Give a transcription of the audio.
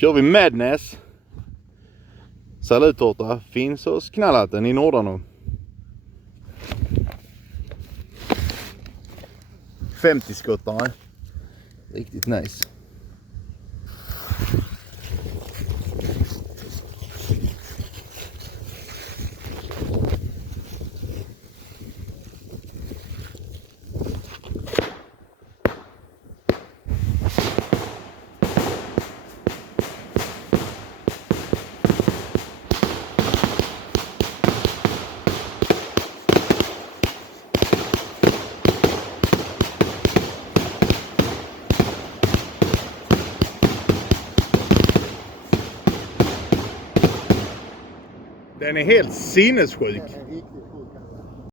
Kör vi Madness. Saluttårta finns hos Knallhatten i Nordarno. 50-skottare. Riktigt nice. Den är helt sinnessjuk.